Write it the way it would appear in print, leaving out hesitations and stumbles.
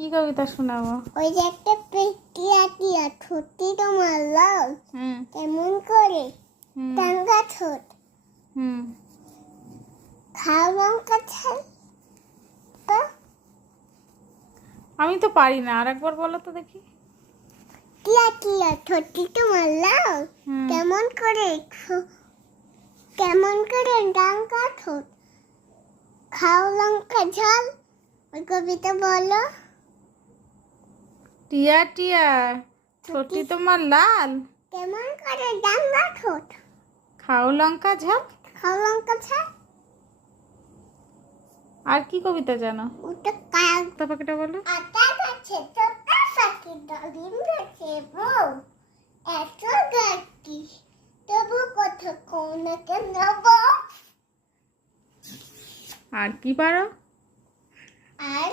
কি কবিতা শোনাবো? ওই যে একটা টিয়া টিয়া ঠোঁটটি তোমার লাল হুম কেমন করে হুম টাঙ্গা ঠোঁট হুম খাও লঙ্কা ছাল তো আমি তো পারি না, আরেকবার বলো তো দেখি। টিয়া টিয়া ঠোঁটটি তোমার লাল হুম কেমন করে টাঙ্গা ঠোঁট খাও লঙ্কা ঝাল। ওই কবিতা বলো। টিয়া টিয়া ঠোঁটটি তোমার লাল কেমন করে টাঙ্গা ঠোঁট খাও লঙ্কা ঝাল। খাও লঙ্কা ঝাল। আর কি কবিতা জানো? ওটা কাক তা পাখিটা বলো। আটা গাছে তোতা পাখি ডালিম গাছে বউ এত গাছি তবু কত কোনকে নেব। আর কি পারো? আর